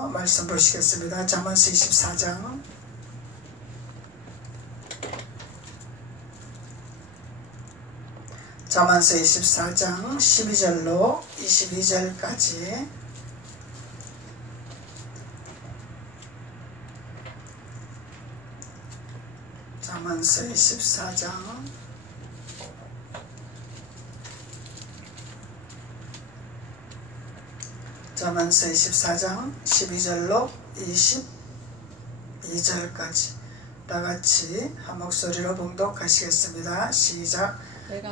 말씀 보시겠습니다. 잠언서 24장 잠언서 24장 12절로 22절까지 잠언서 24장 12절로 22절까지 다같이 한 목소리로 봉독하시겠습니다. 시작.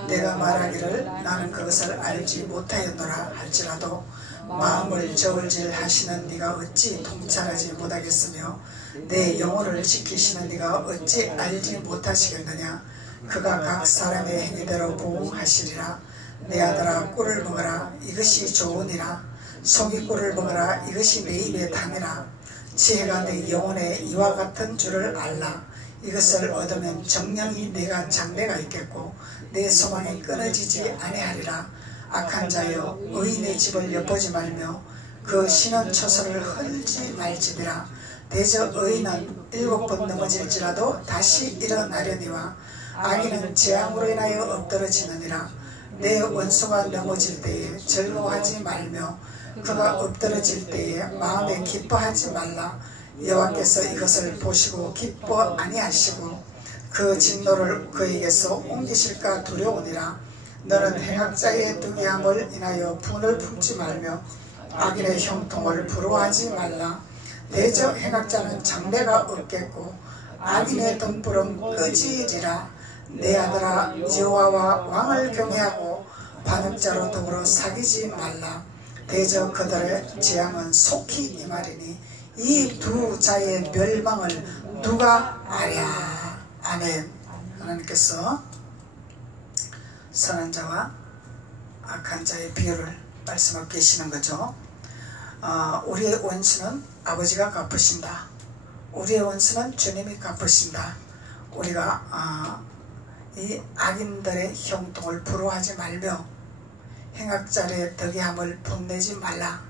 내가 말하기를 나는 그것을 알지 못하였노라 할지라도 마음을 저울질 하시는 네가 어찌 통찰하지 못하겠으며 내 영혼을 지키시는 네가 어찌 알지 못하시겠느냐. 그가 각 사람의 행위대로 보응하시리라. 내 아들아 꿀을 먹어라. 이것이 좋으니라. 속이 꿀을 먹어라. 이것이 내 입에 담이라. 지혜가 내 영혼에 이와 같은 줄을 알라. 이것을 얻으면 정령이 내가 장래가 있겠고 내 소망이 끊어지지 아니하리라. 악한 자여 의인의 집을 엿보지 말며 그 신은 초소를 헐지 말지니라. 대저 의인은 7번 넘어질지라도 다시 일어나려니와 악인은 재앙으로 인하여 엎드러지느니라. 내 원수가 넘어질 때에 즐거워하지 말며 그가 엎드러질 때에 마음에 기뻐하지 말라. 여호와께서 이것을 보시고 기뻐 아니하시고 그 진노를 그에게서 옮기실까 두려우니라. 너는 행악자의 득이함을 인하여 분을 품지 말며 악인의 형통을 부러워하지 말라. 대저 행악자는 장래가 없겠고 악인의 등불은 꺼지리라. 내 아들아 여호와와 왕을 경외하고 반역자로 더불어 사귀지 말라. 대저 그들의 재앙은 속히 임하리니 이 두 자의 멸망을 누가 아랴. 아멘. 하나님께서 선한 자와 악한 자의 비유를 말씀하고 계시는 거죠. 우리의 원수는 아버지가 갚으신다. 우리의 원수는 주님이 갚으신다. 우리가 이 악인들의 형통을 부러워하지 말며 행악자의 덕이함을 분내지 말라.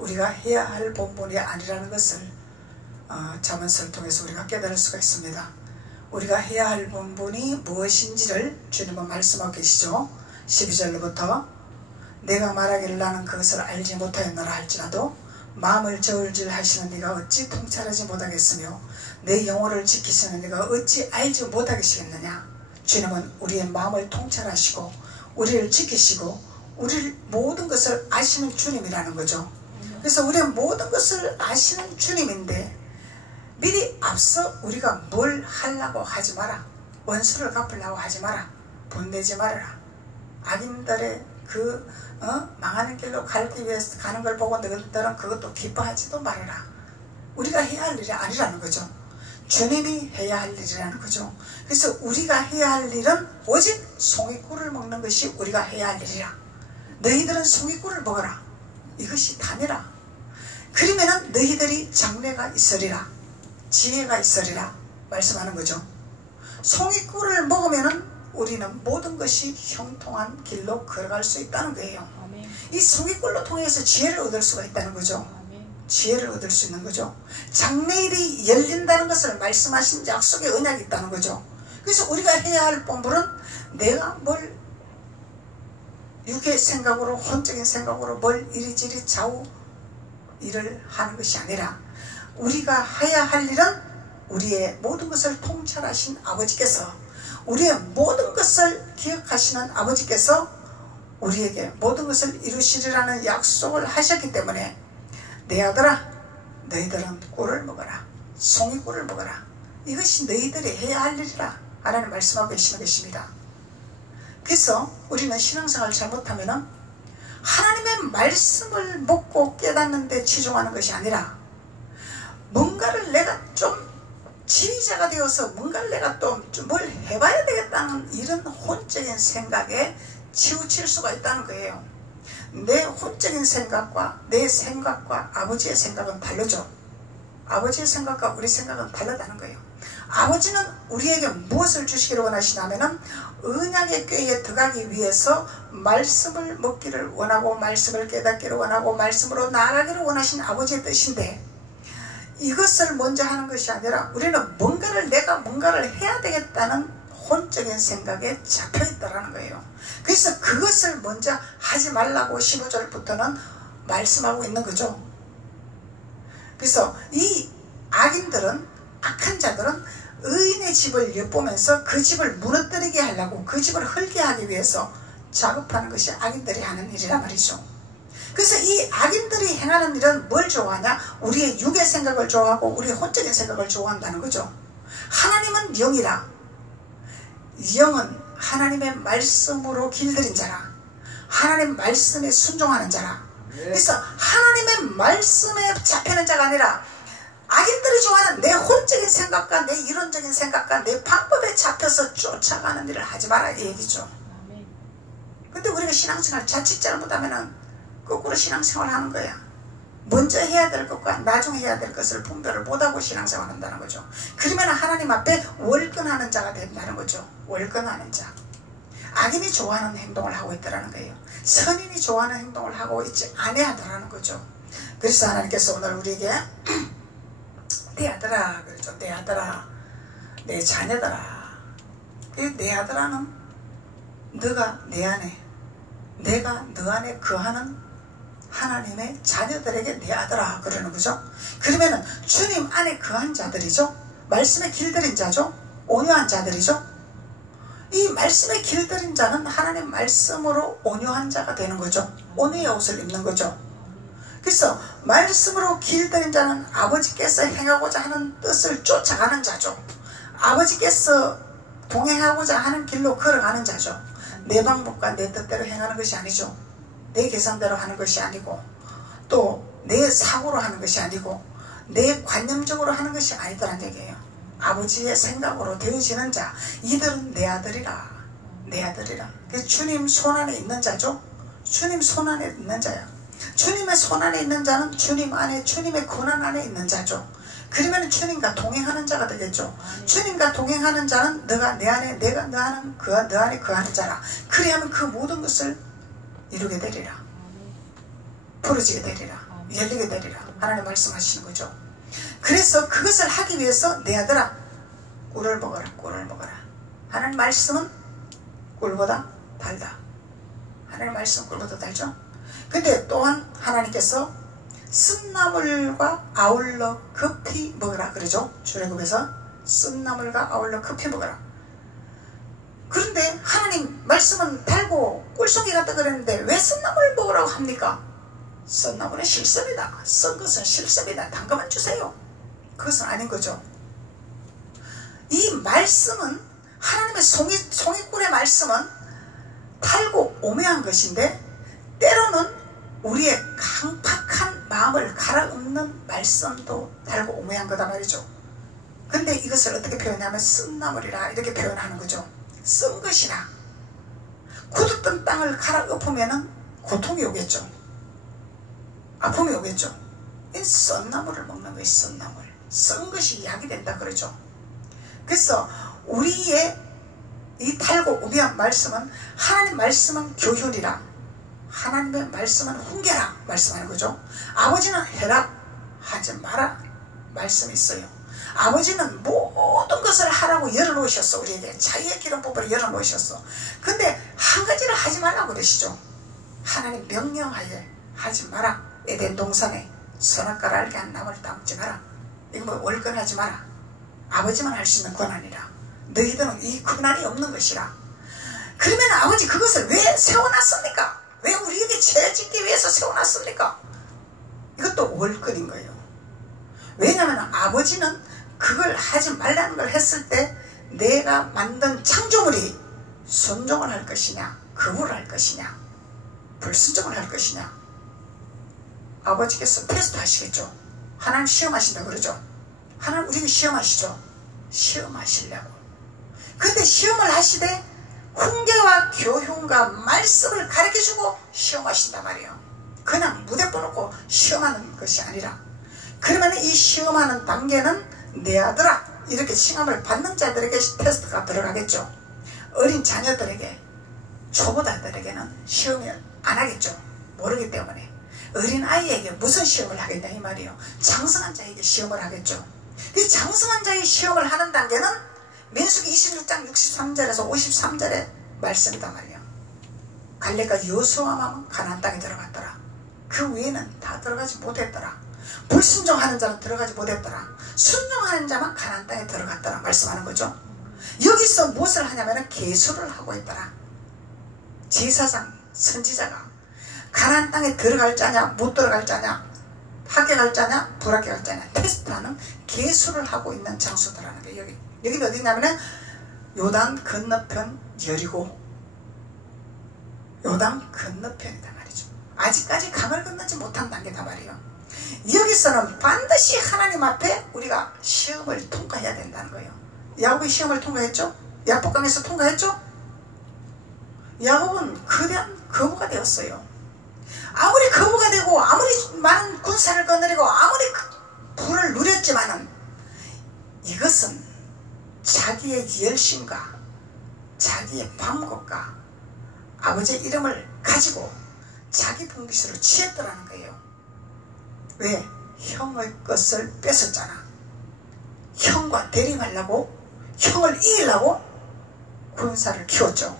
우리가 해야 할 본분이 아니라는 것을 잠언서를 통해서 우리가 깨달을 수가 있습니다. 우리가 해야 할 본분이 무엇인지를 주님은 말씀하고 계시죠. 12절로부터 내가 말하기를 나는 그것을 알지 못하였노라 할지라도 마음을 저울질 하시는 네가 어찌 통찰하지 못하겠으며 내 영혼을 지키시는 네가 어찌 알지 못하겠느냐. 주님은 우리의 마음을 통찰하시고 우리를 지키시고 우리를 모든 것을 아시는 주님이라는 거죠. 그래서 우리의 모든 것을 아시는 주님인데 미리 앞서 우리가 뭘 하려고 하지 마라. 원수를 갚으려고 하지 마라. 분내지 말아라. 악인들의 그 망하는 길로 가기 위해서 가는 걸 보고 너희들은 그것도 기뻐하지도 말아라. 우리가 해야 할 일이 아니라는 거죠. 주님이 해야 할 일이라는 거죠. 그래서 우리가 해야 할 일은 오직 송이꿀을 먹는 것이 우리가 해야 할 일이라. 너희들은 송이꿀을 먹어라. 이것이 담이라. 그러면은 너희들이 장래가 있으리라. 지혜가 있으리라. 말씀하는 거죠. 송이꿀을 먹으면은 우리는 모든 것이 형통한 길로 걸어갈 수 있다는 거예요. 이 송이꿀로 통해서 지혜를 얻을 수가 있다는 거죠. 지혜를 얻을 수 있는 거죠. 장래일이 열린다는 것을 말씀하신 약속의 언약이 있다는 거죠. 그래서 우리가 해야 할 본분은 내가 뭘 육의 생각으로 혼적인 생각으로 뭘 이리저리 좌우 일을 하는 것이 아니라 우리가 해야 할 일은 우리의 모든 것을 통찰하신 아버지께서 우리의 모든 것을 기억하시는 아버지께서 우리에게 모든 것을 이루시리라는 약속을 하셨기 때문에 내 아들아 너희들은 꿀을 먹어라. 송이꿀을 먹어라. 이것이 너희들이 해야 할 일이라 하나님 말씀하고 계시는 것입니다. 그래서 우리는 신앙생활을 잘못하면 하나님의 말씀을 먹고 깨닫는 데 치중하는 것이 아니라 뭔가를 내가 좀 지휘자가 되어서 뭔가를 내가 또 뭘 해봐야 되겠다는 이런 혼적인 생각에 치우칠 수가 있다는 거예요. 내 혼적인 생각과 내 생각과 아버지의 생각은 다르죠. 아버지의 생각과 우리 생각은 다르다는 거예요. 아버지는 우리에게 무엇을 주시기를 원하시냐면은 언약의 꾀에 들어가기 위해서 말씀을 먹기를 원하고 말씀을 깨닫기를 원하고 말씀으로 나아가기를 원하신 아버지의 뜻인데, 이것을 먼저 하는 것이 아니라 우리는 내가 뭔가를 해야 되겠다는 혼적인 생각에 잡혀 있다라는 거예요. 그래서 그것을 먼저 하지 말라고 15절부터는 말씀하고 있는 거죠. 그래서 이 악한 자들은 의인의 집을 엿보면서 그 집을 무너뜨리게 하려고, 그 집을 헐게 하기 위해서 작업하는 것이 악인들이 하는 일이란 말이죠. 그래서 이 악인들이 행하는 일은 뭘 좋아하냐? 우리의 육의 생각을 좋아하고 우리의 혼적인 생각을 좋아한다는 거죠. 하나님은 영이라, 영은 하나님의 말씀으로 길들인 자라, 하나님 말씀에 순종하는 자라. 그래서 하나님의 말씀에 잡히는 자가 아니라 악인들이 좋아하는 내 혼적인 생각과 내 이론적인 생각과 내 방법에 잡혀서 쫓아가는 일을 하지 마라, 이 얘기죠. 근데 우리가 신앙생활 자칫 잘못하면은 거꾸로 신앙생활 하는 거야. 먼저 해야 될 것과 나중에 해야 될 것을 분별을 못하고 신앙생활 한다는 거죠. 그러면 하나님 앞에 월권하는 자가 된다는 거죠. 월권하는 자. 악인이 좋아하는 행동을 하고 있다는 거예요. 선인이 좋아하는 행동을 하고 있지 아니하다라는 거죠. 그래서 하나님께서 오늘 우리에게 내 아들아, 그렇죠. 내 아들아, 내 자녀들아. 내 아들아는 너가 내 안에, 내가 너 안에 거하는 하나님의 자녀들에게 내 아들아 그러는 거죠. 그러면은 주님 안에 거한 자들이죠. 말씀에 길들인 자죠. 온유한 자들이죠. 이 말씀에 길들인 자는 하나님 말씀으로 온유한 자가 되는 거죠. 온유의 옷을 입는 거죠. 그래서 말씀으로 길들인 자는 아버지께서 행하고자 하는 뜻을 쫓아가는 자죠. 아버지께서 동행하고자 하는 길로 걸어가는 자죠. 내 방법과 내 뜻대로 행하는 것이 아니죠. 내 계산대로 하는 것이 아니고, 또 내 사고로 하는 것이 아니고, 내 관념적으로 하는 것이 아니더란 얘기예요. 아버지의 생각으로 되어지는 자, 이들은 내 아들이라, 내 아들이라. 주님 손안에 있는 자죠. 주님 손안에 있는 자야. 주님의 손안에 있는 자는 주님 안에, 주님의 권한 안에 있는 자죠. 그러면 주님과 동행하는 자가 되겠죠. 주님과 동행하는 자는 너가 내 안에, 내가 너 안에 거하는 자라. 그래야만 그 모든 것을 이루게 되리라. 부러지게 되리라. 열리게 되리라. 하나님 말씀하시는 거죠. 그래서 그것을 하기 위해서 내 아들아, 꿀을 먹어라, 꿀을 먹어라. 하나님 말씀은 꿀보다 달다. 하나님 말씀은 꿀보다 달죠. 근데 또한 하나님께서 쓴나물과 아울러 급히 먹으라 그러죠. 출애굽에서 쓴나물과 아울러 급히 먹으라. 그런데 하나님 말씀은 달고 꿀송이 같다 그랬는데 왜 쓴나물을 먹으라고 합니까? 쓴나물은 실습이다. 쓴 것은 실습이다. 단가만 주세요. 그것은 아닌 거죠. 이 말씀은, 하나님의 송이꿀의 말씀은 달고 오묘한 것인데, 때로는 우리의 강팍한 마음을 갈아엎는 말씀도 달고 오묘한 거다 말이죠. 근데 이것을 어떻게 표현하면 쓴나물이라 이렇게 표현하는 거죠. 쓴 것이라. 굳었던 땅을 갈아엎으면 고통이 오겠죠. 아픔이 오겠죠. 이 쓴나물을 먹는 거예요. 쓴나물. 쓴 것이 약이 된다 그러죠. 그래서 우리의 이 달고 오묘한 말씀은, 하나님 말씀은 교훈이라, 하나님의 말씀은 훈계라 말씀하는 거죠. 아버지는 해라, 하지 마라 말씀이 있어요. 아버지는 모든 것을 하라고 열어놓으셨어. 우리에게 자유의 기름법을 열어놓으셨어. 근데 한 가지를 하지 말라고 그러시죠. 하나님 명령하에 하지 마라. 에덴 동산에 선악과를 알게 한 나무를 따먹지 마라. 이거 뭐 월권하지 마라. 아버지만 할 수 있는 권한이라. 너희들은 이 권한이 없는 것이라. 그러면 아버지 그것을 왜 세워놨습니까? 왜 우리에게 죄 짓기 위해서 세워놨습니까? 이것도 월권인 거예요. 왜냐하면 아버지는 그걸 하지 말라는 걸 했을 때 내가 만든 창조물이 순종을 할 것이냐, 거부를 할 것이냐, 불순종을 할 것이냐. 아버지께서 테스트 하시겠죠. 하나님 시험하신다 그러죠. 하나님 우리에게 시험하시죠. 시험하시려고. 근데 시험을 하시되 훈계와 교훈과 말씀을 가르쳐주고 시험하신단 말이에요. 그냥 무대 떠놓고 시험하는 것이 아니라. 그러면 이 시험하는 단계는 내 아들아 이렇게 칭함을 받는 자들에게 테스트가 들어가겠죠. 어린 자녀들에게, 초보자들에게는 시험을 안 하겠죠. 모르기 때문에. 어린 아이에게 무슨 시험을 하겠냐 이 말이에요. 장성한 자에게 시험을 하겠죠. 그 장성한 자의 시험을 하는 단계는 민수기 26장 63절에서 53절의 말씀이다 말이에요. 갈렙과 여호수아만 가나안 땅에 들어갔더라. 그 외에는 다 들어가지 못했더라. 불순종하는 자는 들어가지 못했더라. 순종하는 자만 가나안 땅에 들어갔더라 말씀하는 거죠. 여기서 무엇을 하냐면 계수를 하고 있더라. 제사장, 선지자가 가나안 땅에 들어갈 자냐 못 들어갈 자냐, 합격할 자냐 불합격할 자냐 테스트하는 계수를 하고 있는 장소더라는 게 여기는 어디냐면 요단 건너편 여리고, 요단 건너편이다 말이죠. 아직까지 강을 건너지 못한 단계다 말이에요. 여기서는 반드시 하나님 앞에 우리가 시험을 통과해야 된다는 거예요. 야곱이 시험을 통과했죠? 야복강에서 통과했죠? 야곱은 거대한 거부가 되었어요. 아무리 거부가 되고 아무리 많은 군사를 거느리고 아무리 부를 누렸지만은 이것은 자기의 열심과 자기의 방법과 아버지의 이름을 가지고 자기 분깃으로 취했더라는 거예요. 왜? 형의 것을 뺏었잖아. 형과 대립하려고, 형을 이기려고 군사를 키웠죠.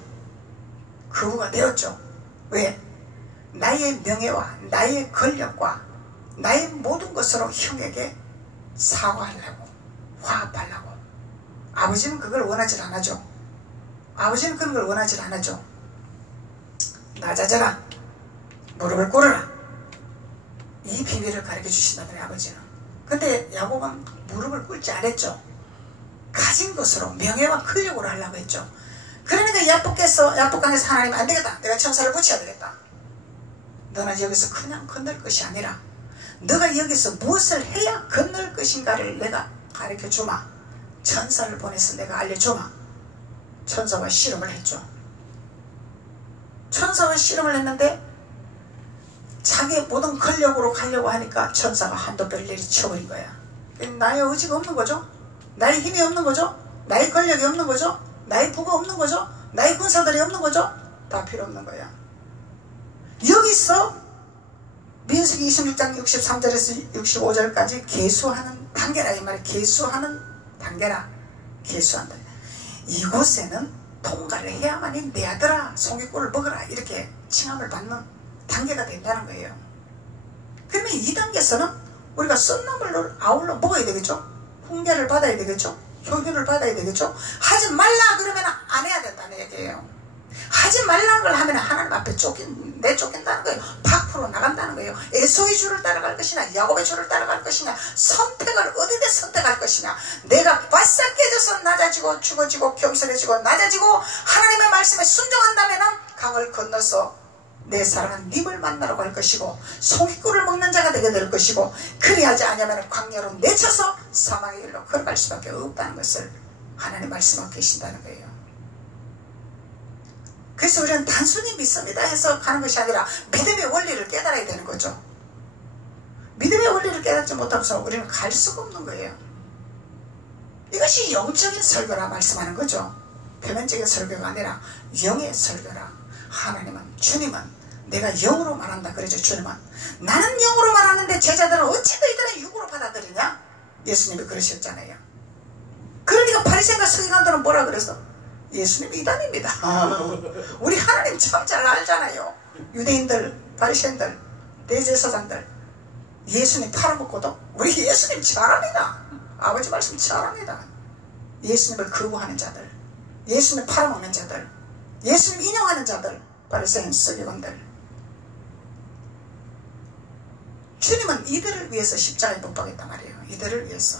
거부가 되었죠. 왜? 나의 명예와 나의 권력과 나의 모든 것으로 형에게 사과하려고, 화합하려고. 아버지는 그걸 원하지 않았죠. 아버지는 그런 걸 원하지 않았죠. 낮아져라, 무릎을 꿇어라, 이 비밀을 가르쳐 주신다더니 아버지는. 근데 야곱은 무릎을 꿇지 않았죠. 가진 것으로 명예와 권력으로 하려고 했죠. 그러니까 야복강에서 하나님 안 되겠다, 내가 천사를 붙여야 되겠다. 너는 여기서 그냥 건널 것이 아니라 너가 여기서 무엇을 해야 건널 것인가를 내가 가르쳐 주마. 천사를 보내서 내가 알려주마. 천사와 실험을 했죠. 천사와 실험을 했는데 자기의 모든 권력으로 가려고 하니까 천사가 한도 별 내리쳐버린 거야. 나의 의지가 없는 거죠. 나의 힘이 없는 거죠. 나의 권력이 없는 거죠. 나의 부가 없는 거죠. 나의 군사들이 없는 거죠. 다 필요 없는 거야. 여기서 민수기 26장 63절에서 65절까지 계수하는 단계라 이 말이야. 계수하는 단계라. 계수한다. 이곳에는 통과를 해야만이 내 아들아 송이꿀을 먹어라 이렇게 칭함을 받는 단계가 된다는 거예요. 그러면 이 단계에서는 우리가 썬나물을 아울러 먹어야 되겠죠. 훈계를 받아야 되겠죠. 교훈을 받아야 되겠죠. 하지 말라 그러면 안 해야 된다는 얘기예요. 하지 말라는 걸 하면 하나님 앞에 내쫓긴다는 거예요. 밖으로 나간다는 거예요. 에서의 줄을 따라갈 것이냐 야곱의 줄을 따라갈 것이냐, 선택을 어디에 선택할 것이냐. 내가 바싹 깨져서 낮아지고 죽어지고 겸손해지고 낮아지고 하나님의 말씀에 순종한다면 강을 건너서 내 사랑은 님을 만나러 갈 것이고 송이꿀을 먹는 자가 되게 될 것이고, 그리하지 않으면 광야로 내쳐서 사망의 길로 걸어갈 수밖에 없다는 것을 하나님 말씀하고 계신다는 거예요. 그래서 우리는 단순히 믿습니다 해서 가는 것이 아니라 믿음의 원리를 깨달아야 되는 거죠. 믿음의 원리를 깨닫지 못하고서 우리는 갈 수가 없는 거예요. 이것이 영적인 설교라 말씀하는 거죠. 표면적인 설교가 아니라 영의 설교라. 하나님은, 주님은 내가 영으로 말한다 그러죠. 주님은 나는 영으로 말하는데 제자들은 어찌 너희들은 육으로 받아들이냐. 예수님이 그러셨잖아요. 그러니까 바리새인과 서기관들은 뭐라 그랬어? 예수님이 이단입니다. 우리 하나님 참 잘 알잖아요. 유대인들, 바리새인들, 대제사장들 예수님 팔아먹고도 우리 예수님 잘합니다. 아버지 말씀 잘합니다. 예수님을 거부하는 자들, 예수님 팔아먹는 자들, 예수님 인용하는 자들, 바리새인, 서기관들. 주님은 이들을 위해서 십자가에 못 박았단 말이에요. 이들을 위해서.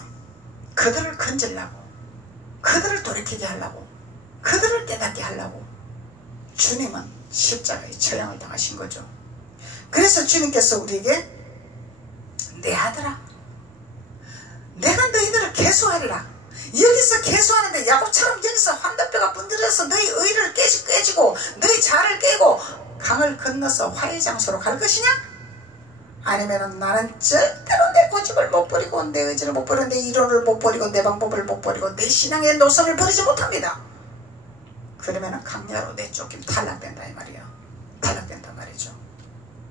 그들을 건지려고, 그들을 돌이키게 하려고, 그들을 깨닫게 하려고 주님은 십자가에 처형을 당하신 거죠. 그래서 주님께서 우리에게 내 아들아, 내가 너희들을 계수하리라. 여기서 계수하는데 야곱처럼 여기서 환단뼈가 분들어서 너희 의를 깨지고 너희 자를 깨고 강을 건너서 화해 장소로 갈 것이냐? 아니면 나는 절대로 내 고집을 생각을 못 버리고 내 의지를 못 버리고 내 이론을 못 버리고 내 방법을 못 버리고 내 신앙의 노선을 버리지 못합니다. 그러면 강야로 내쫓기면 탈락된다 이 말이에요. 탈락된단 말이죠.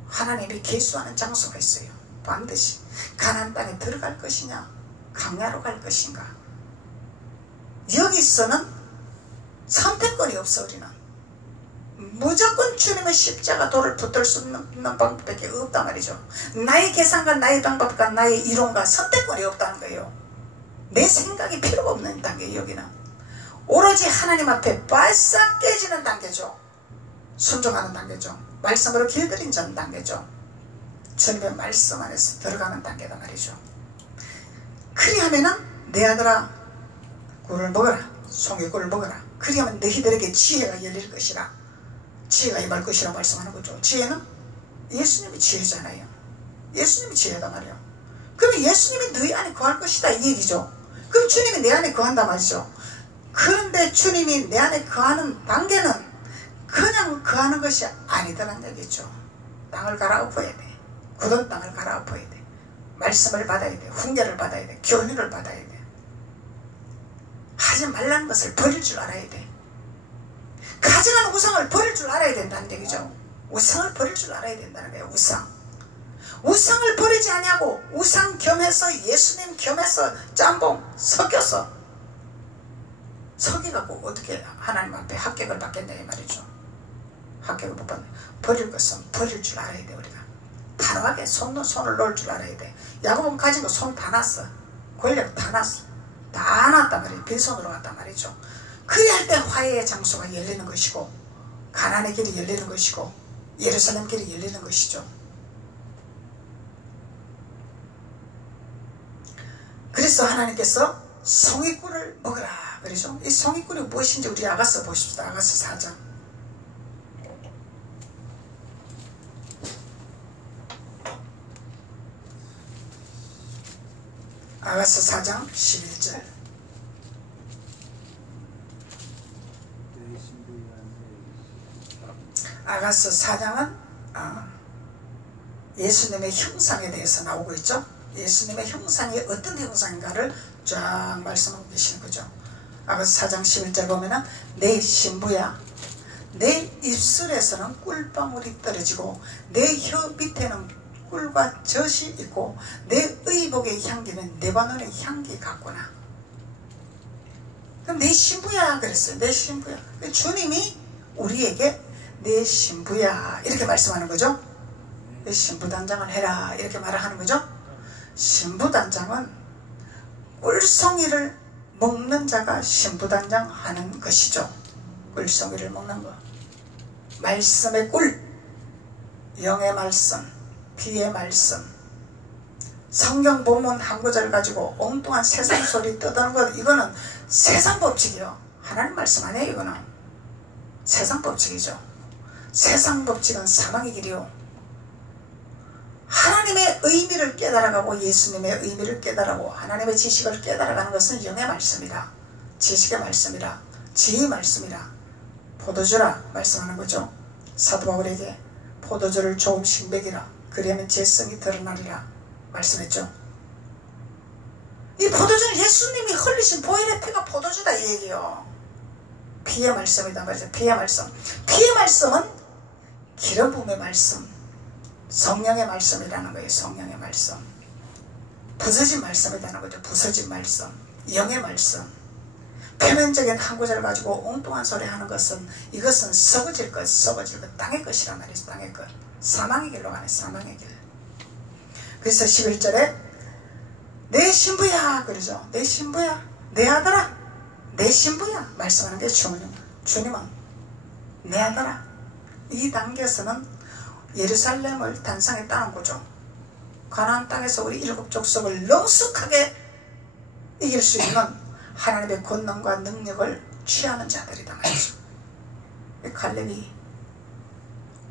하나님이 계수하는 장소가 있어요. 반드시 가나안 땅에 들어갈 것이냐 강야로 갈 것인가. 여기서는 선택권이 없어. 우리는 무조건 주님의 십자가 돌을 붙들 수 있는 방법밖에 없단 말이죠. 나의 계산과 나의 방법과 나의 이론과 선택권이 없다는 거예요. 내 생각이 필요가 없는 단계예요. 여기는 오로지 하나님 앞에 바싹 깨지는 단계죠. 순종하는 단계죠. 말씀으로 길들인자는 단계죠. 주님의 말씀 안에서 들어가는 단계다 말이죠. 그리하면은 내 아들아 꿀을 먹어라. 송이 꿀을 먹어라. 그리하면 너희들에게 지혜가 열릴 것이라. 지혜가 임할 것이라 말씀하는 거죠. 지혜는 예수님이 지혜잖아요. 예수님이 지혜다 말이에요. 그러면 예수님이 너희 안에 거할 것이다 이 얘기죠. 그럼 주님이 내 안에 거한다 말이죠. 그런데 주님이 내 안에 거하는 단계는 그냥 거하는 것이 아니다라는 얘기죠. 땅을 갈아엎어야 돼. 굳은 땅을 갈아엎어야 돼. 말씀을 받아야 돼. 훈계를 받아야 돼. 교훈을 받아야 돼. 하지 말라는 것을 버릴 줄 알아야 돼. 가져간 우상을 버릴 줄 알아야 된다는 얘기죠. 우상을 버릴 줄 알아야 된다는 거예요. 우상을 버리지 아니하고 우상 겸해서 예수님 겸해서 짬뽕 섞여서 섞여갖고 어떻게 하나님 앞에 합격을 받겠냐 이 말이죠. 합격을 못 받는 버릴 것은 버릴 줄 알아야 돼. 우리가 단호하게 손을 놓을 줄 알아야 돼. 야곱은 가진 거 손 다 놨어. 권력 다 놨어. 다 놨단 말이에요. 빈손으로 갔단 말이죠. 그래야 할 때 화해의 장소가 열리는 것이고 가나안의 길이 열리는 것이고 예루살렘 길이 열리는 것이죠. 그래서 하나님께서 송이꿀을 먹으라 그러죠. 이 송이꿀이 무엇인지 우리 아가서 보십시다. 아가서 4장. 아가서 4장 11절. 아가서 4장은 예수님의 형상에 대해서 나오고 있죠. 예수님의 형상이 어떤 형상인가를 쫙 말씀하고 계시는 거죠. 아가서 4장 11절 보면은 내 신부야 내 입술에서는 꿀방울이 떨어지고 내 혀 밑에는 꿀과 젖이 있고 내 의복의 향기는 레바논의 향기 같구나. 그럼 내 신부야 그랬어요. 내 신부야. 주님이 우리에게 내 신부야 이렇게 말씀하는 거죠. 내 신부단장을 해라 이렇게 말을 하는 거죠. 신부단장은 꿀송이를 먹는 자가 신부단장 하는 것이죠. 꿀송이를 먹는 거. 말씀의 꿀, 영의 말씀, 비의 말씀, 성경 본문 한 구절 가지고 엉뚱한 세상 소리 떠드는 것, 이거는 세상 법칙이요. 하나님 말씀 아니에요. 이거는 세상 법칙이죠. 세상 법칙은 사망의 길이요. 하나님의 의미를 깨달아가고 예수님의 의미를 깨달아가고 하나님의 지식을 깨달아가는 것은 영의 말씀이라, 지식의 말씀이라, 지혜의 말씀이라, 포도주라 말씀하는 거죠. 사도 바울에게 포도주를 조금씩 먹이라 그리하면 재성이 드러나리라 말씀했죠. 이 포도주는 예수님이 흘리신 보혈의 피가 포도주다 이 얘기요. 피의 말씀이다 말이죠. 피의 말씀. 피의 말씀은 기름 부음의 말씀, 성령의 말씀이라는 거예요. 성령의 말씀. 부서진 말씀이라는 거죠. 부서진 말씀. 영의 말씀. 표면적인 한 구절 가지고 엉뚱한 소리 하는 것은 이것은 썩어질 것, 썩어질 것, 땅의 것이란 말이죠. 땅의 것. 사망의 길로 가네. 사망의 길. 그래서 11절에 내 신부야 그러죠. 내 신부야, 내 아들아, 내 신부야 말씀하는 게 주님은 내 아들아. 이 단계에서는 예루살렘을 단상했다는 거죠. 가나안 땅에서 우리 일곱 족속을 능숙하게 이길 수 있는 하나님의 권능과 능력을 취하는 자들이다 말이죠. 갈렙이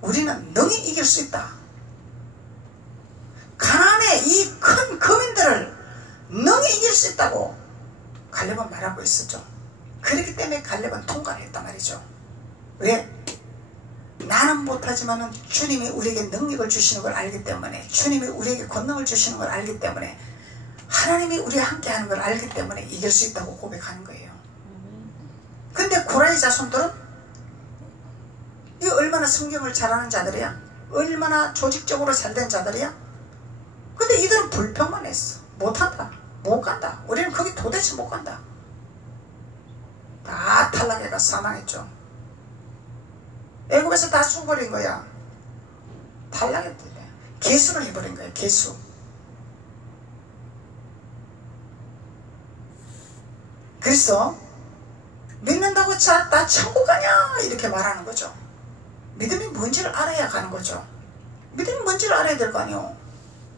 우리는 능히 이길 수 있다. 가나안의 이 큰 거민들을 능히 이길 수 있다고 갈렙은 말하고 있었죠. 그렇기 때문에 갈렙은 통과를 했단 말이죠. 왜? 나는 못하지만 주님이 우리에게 능력을 주시는 걸 알기 때문에, 주님이 우리에게 권능을 주시는 걸 알기 때문에 하나님이 우리와 함께하는 걸 알기 때문에 이길 수 있다고 고백하는 거예요. 근데 고라의 자손들은 이 얼마나 성경을 잘하는 자들이야, 얼마나 조직적으로 잘된 자들이야. 근데 이들은 불평만 했어. 못한다, 못 간다, 우리는 거기 도대체 못 간다. 다 탈락해가 사망했죠. 애국에서 다 죽어버린 거야. 탈락했대. 개수를 해버린 거야. 개수. 그래서 믿는다고 나 천국 가냐 이렇게 말하는 거죠. 믿음이 뭔지를 알아야 가는 거죠. 믿음이 뭔지를 알아야 될 거 아니에요.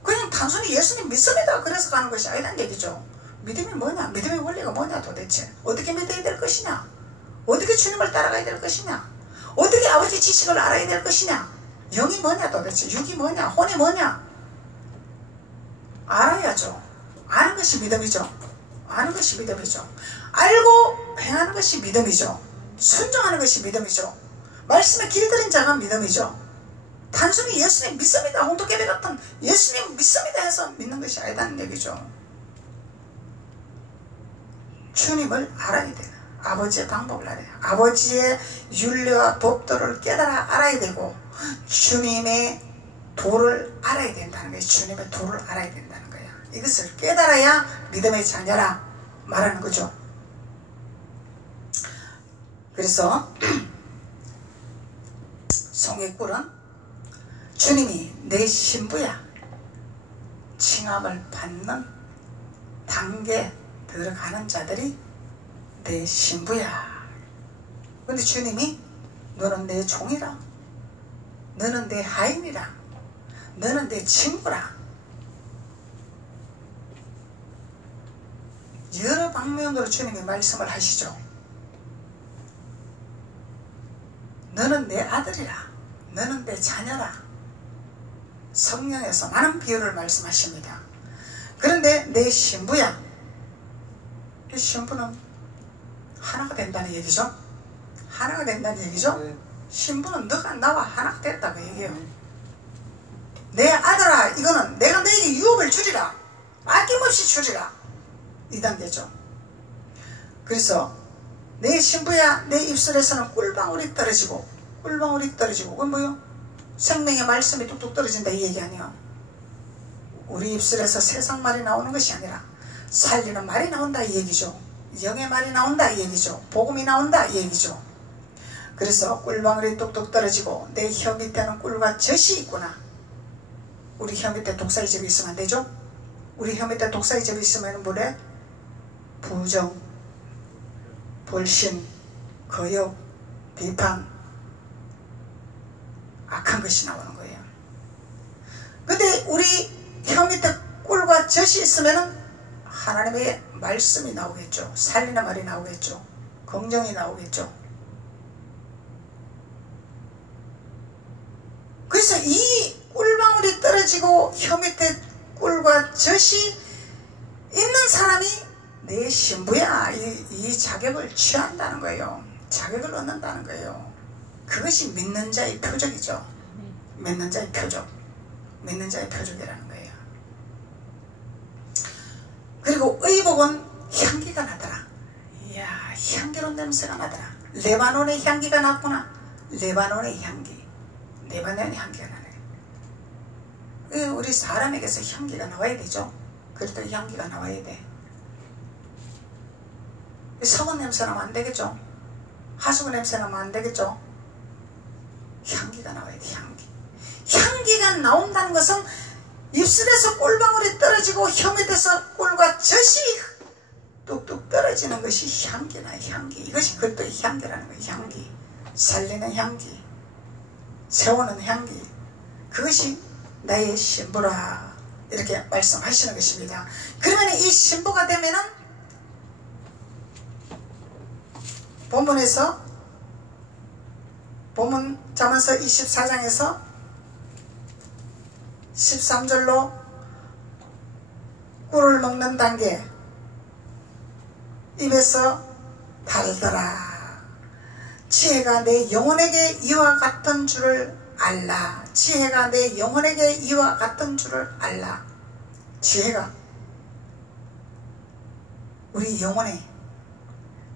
그냥 단순히 예수님 믿습니다 그래서 가는 것이 아니란 얘기죠. 믿음이 뭐냐, 믿음의 원리가 뭐냐, 도대체 어떻게 믿어야 될 것이냐, 어떻게 주님을 따라가야 될 것이냐, 어떻게 아버지 지식을 알아야 될 것이냐, 영이 뭐냐, 도대체 육이 뭐냐, 혼이 뭐냐 알아야죠. 아는 것이 믿음이죠. 아는 것이 믿음이죠. 알고 행하는 것이 믿음이죠. 순종하는 것이 믿음이죠. 말씀에 길들인 자가 믿음이죠. 단순히 예수님 믿습니다, 홍도깨비 같은 예수님 믿습니다 해서 믿는 것이 아니다는 얘기죠. 주님을 알아야 돼요. 아버지의 방법을 알아야 돼요. 아버지의 윤리와 법도를 깨달아 알아야 되고 주님의 도를 알아야 된다는 거예요. 주님의 도를 알아야 된다는 거예요. 이것을 깨달아야 믿음의 자녀라 말하는 거죠. 그래서 송해꿀은 주님이 내 신부야 칭함을 받는 단계에 들어가는 자들이 내 신부야. 근데 주님이 너는 내 종이라, 너는 내 하인이라, 너는 내 친구라, 여러 방면으로 주님이 말씀을 하시죠. 너는 내 아들이라, 너는 내 자녀라. 성령에서 많은 비유를 말씀하십니다. 그런데 내 신부야, 이 신부는 하나가 된다는 얘기죠. 하나가 된다는 얘기죠. 신부는 너가 나와 하나가 됐다고 얘기해요. 내 아들아, 이거는 내가 너에게 유업을 주리라, 아낌없이 주리라, 이 단계죠. 그래서 내 신부야, 내 입술에서는 꿀방울이 떨어지고, 꿀방울이 떨어지고, 그건 뭐요? 생명의 말씀이 뚝뚝 떨어진다 이 얘기 아니야. 우리 입술에서 세상 말이 나오는 것이 아니라 살리는 말이 나온다 이 얘기죠. 영의 말이 나온다 이 얘기죠. 복음이 나온다 이 얘기죠. 그래서 꿀방울이 뚝뚝 떨어지고 내 혀 밑에는 꿀과 젖이 있구나. 우리 혀 밑에 독사이접이 있으면 안 되죠. 우리 혀 밑에 독사이접이 있으면 뭐래? 부정, 불신, 거역, 비판, 악한 것이 나오는 거예요. 근데 우리 혀 밑에 꿀과 젖이 있으면 하나님의 말씀이 나오겠죠. 살리는 말이 나오겠죠. 긍정이 나오겠죠. 그래서 이 꿀방울이 떨어지고 혀 밑에 꿀과 젖이 있는 사람이 내 신부야, 이 자격을 취한다는 거예요. 자격을 얻는다는 거예요. 그것이 믿는 자의 표적이죠. 믿는 자의 표적, 믿는 자의 표적이라는 거예요. 그리고 의복은 향기가 나더라. 이야, 향기로운 냄새가 나더라. 레바논의 향기가 났구나. 레바논의 향기, 레바논의 향기가 나네. 우리 사람에게서 향기가 나와야 되죠. 그래도 향기가 나와야 돼. 석은 냄새 나면 안 되겠죠. 하수구 냄새 나면 안 되겠죠. 향기가 나와야 돼. 향기. 향기가 나온다는 것은 입술에서 꿀방울이 떨어지고 혀 밑에서 꿀과 젖이 뚝뚝 떨어지는 것이 향기나 향기. 이것이 그것도 향기라는 거예요. 향기. 살리는 향기, 세우는 향기. 그것이 나의 신부라 이렇게 말씀하시는 것입니다. 그러면 이 신부가 되면은 본문에서 본문 잠언서 24장에서 13절로 꿀을 먹는 단계, 입에서 달더라. 지혜가 내 영혼에게 이와 같은 줄을 알라. 지혜가 내 영혼에게 이와 같은 줄을 알라. 지혜가 우리 영혼에,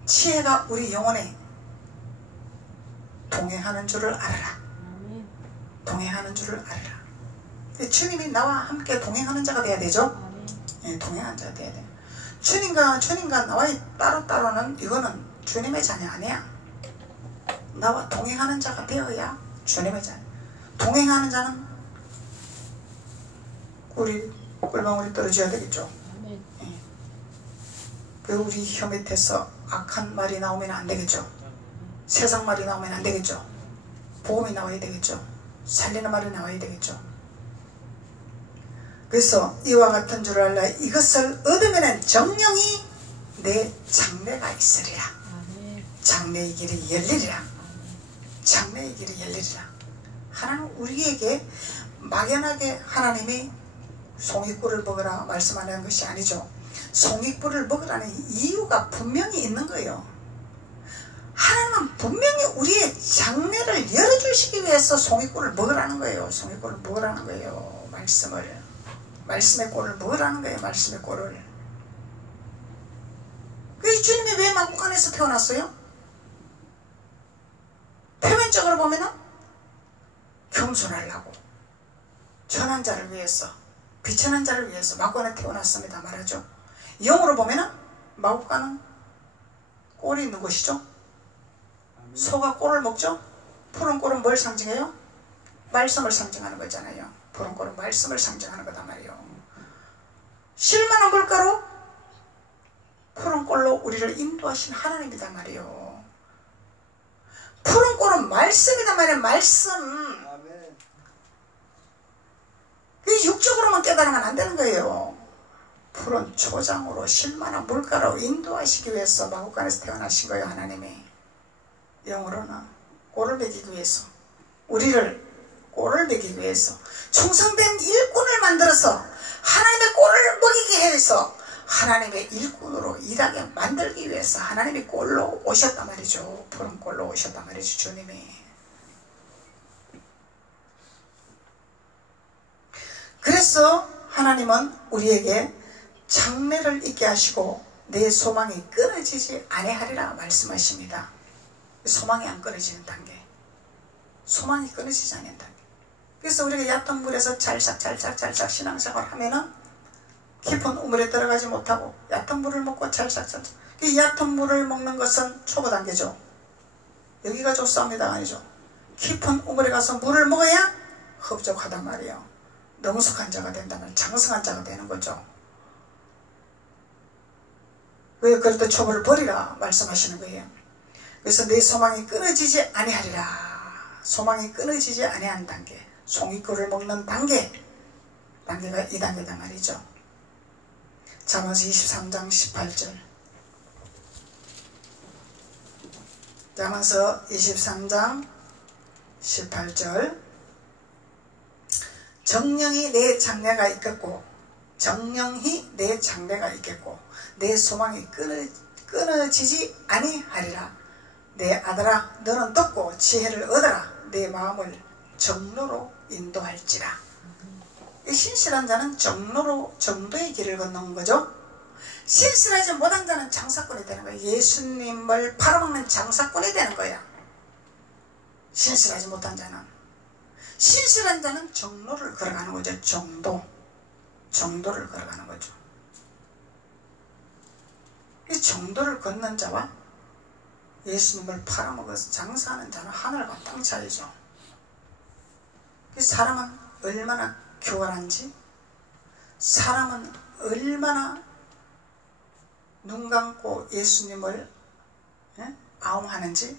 지혜가 우리 영혼에 동행하는 줄을 알아라. 동행하는 줄을 알아라. 주님이 나와 함께 동행하는 자가 돼야 되죠. 예, 동행하는 자가 돼야 돼. 주님과 나와의 따로따로는 이거는 주님의 자녀 아니야. 나와 동행하는 자가 되어야 주님의 자녀. 동행하는 자는 우리 꿀방울이 떨어져야 되겠죠. 예. 그 우리 혀 밑에서 악한 말이 나오면 안 되겠죠. 세상 말이 나오면 안 되겠죠. 복음이 나와야 되겠죠. 살리는 말이 나와야 되겠죠. 그래서 이와 같은 줄 알라. 이것을 얻으면 정령이 내 장래가 있으리라. 장래의 길이 열리리라. 장래의 길이 열리리라. 하나님 우리에게 막연하게 하나님이 송이꿀을 먹으라 말씀하는 것이 아니죠. 송이꿀을 먹으라는 이유가 분명히 있는 거예요. 하나님은 분명히 우리의 장래를 열어주시기 위해서 송이꿀을 먹으라는 거예요. 송이꿀을 먹으라는 거예요. 말씀의 꿀을 먹으라는 거예요. 말씀의 꿀을. 그래서 주님이 왜 만국안에서 태어났어요? 표면적으로 보면은 겸손하려고, 천한 자를 위해서, 비천한 자를 위해서 만국안에 태어났습니다 말하죠. 영으로 보면은 만국안은 꿀이 있는 곳이죠. 소가 꿀을 먹죠. 푸른 꿀은 뭘 상징해요? 말씀을 상징하는 거잖아요. 푸른 꿀은 말씀을 상징하는 거단 말이에요. 실만한 물가로 푸른 꿀로 우리를 인도하신 하나님이단 말이에요. 푸른 꿀은 말씀이단 말이에요. 말씀. 그 육적으로만 깨달으면 안 되는 거예요. 푸른 초장으로 실만한 물가로 인도하시기 위해서 마국간에서 태어나신 거예요. 하나님이. 영으로는 꼴을 먹이기 위해서, 우리를 꼴을 먹이기 위해서 충성된 일꾼을 만들어서 하나님의 꼴을 먹이게 해서 하나님의 일꾼으로 일하게 만들기 위해서 하나님이 꼴로 오셨단 말이죠. 푸른 꼴로 오셨단 말이죠. 주님이. 그래서 하나님은 우리에게 장래를 있게 하시고 내 소망이 끊어지지 아니하리라 말씀하십니다. 소망이 안 끊어지는 단계, 소망이 끊어지지 않는 단계. 그래서 우리가 얕은 물에서 찰싹 신앙생활을 하면은 깊은 우물에 들어가지 못하고 얕은 물을 먹고 찰싹. 이 얕은 물을 먹는 것은 초보 단계죠. 여기가 좋습니다 아니죠. 깊은 우물에 가서 물을 먹어야 흡족하단 말이에요. 능숙한 자가 된다면 장성한 자가 되는 거죠. 왜 그럴 때 초보를 버리라 말씀하시는 거예요. 그래서 내 소망이 끊어지지 아니하리라. 소망이 끊어지지 아니한 단계, 송이꿀을 먹는 단계가 이 단계단 말이죠. 잠언서 23장 18절. 잠언서 23장 18절. 정령이 내 장래가 있겠고, 정령이 내 장래가 있겠고, 내 소망이 끊어지지 아니하리라. 내 아들아, 너는 듣고 지혜를 얻어라. 내 마음을 정로로 인도할지라. 이 신실한 자는 정도의 길을 걷는 거죠. 신실하지 못한 자는 장사꾼이 되는 거예요. 예수님을 팔아먹는 장사꾼이 되는 거야. 신실하지 못한 자는. 신실한 자는 정로를 걸어가는 거죠. 정도를 걸어가는 거죠. 이 정도를 걷는 자와 예수님을 팔아먹어서 장사하는 자는 하늘과 땅 차이죠. 사람은 얼마나 교활한지, 사람은 얼마나 눈 감고 예수님을 아웅하는지,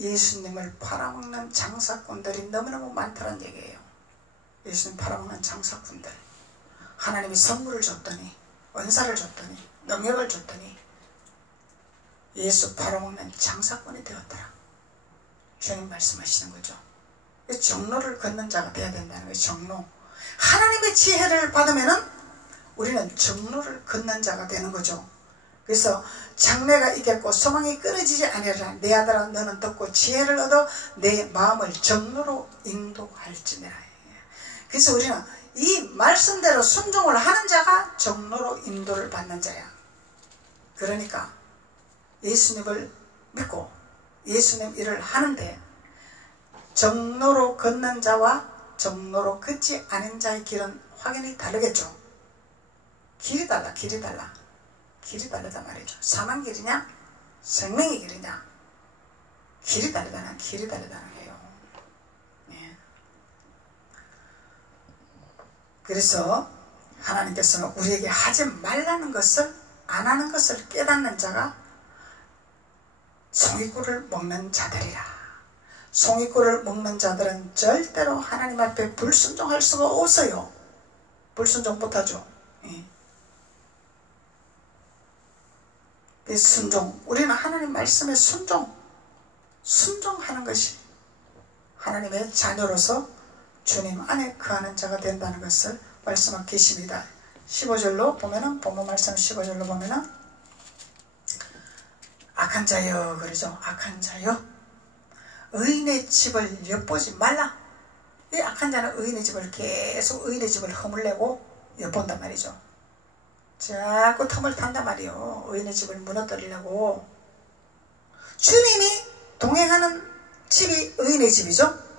예수님을 팔아먹는 장사꾼들이 너무너무 많다는 얘기예요. 예수님 팔아먹는 장사꾼들. 하나님이 선물을 줬더니, 은사를 줬더니, 능력을 줬더니 예수 팔아먹는 장사꾼이 되었더라. 주님 말씀하시는 거죠. 정로를 걷는 자가 되어야 된다는 거예요. 정로. 하나님의 지혜를 받으면은 우리는 정로를 걷는 자가 되는 거죠. 그래서 장래가 있겠고 소망이 끊어지지 아니하리라. 내 아들아, 너는 듣고 지혜를 얻어 내 마음을 정로로 인도할지니라. 그래서 우리는 이 말씀대로 순종을 하는 자가 정로로 인도를 받는 자야. 그러니까 예수님을 믿고 예수님 일을 하는데 정로로 걷는 자와 정로로 걷지 않은 자의 길은 확연히 다르겠죠. 길이 달라. 길이 다르단 말이죠. 사망 길이냐 생명의 길이냐, 길이 다르다는 거예요. 예. 그래서 하나님께서는 우리에게 하지 말라는 것을 안 하는 것을 깨닫는 자가 송이꿀을 먹는 자들이라. 송이꿀을 먹는 자들은 절대로 하나님 앞에 불순종할 수가 없어요. 불순종 못하죠. 순종, 우리는 하나님 말씀에 순종하는 것이 하나님의 자녀로서 주님 안에 거하는 자가 된다는 것을 말씀하고 계십니다. 15절로 보면은, 본문 말씀 15절로 보면은, 악한 자여, 그러죠. 악한 자여, 의인의 집을 엿보지 말라. 이 악한 자는 의인의 집을 계속 의인의 집을 허물내고 엿본단 말이죠. 자꾸 틈을 탄단 말이에요. 의인의 집을 무너뜨리려고. 주님이 동행하는 집이 의인의 집이죠.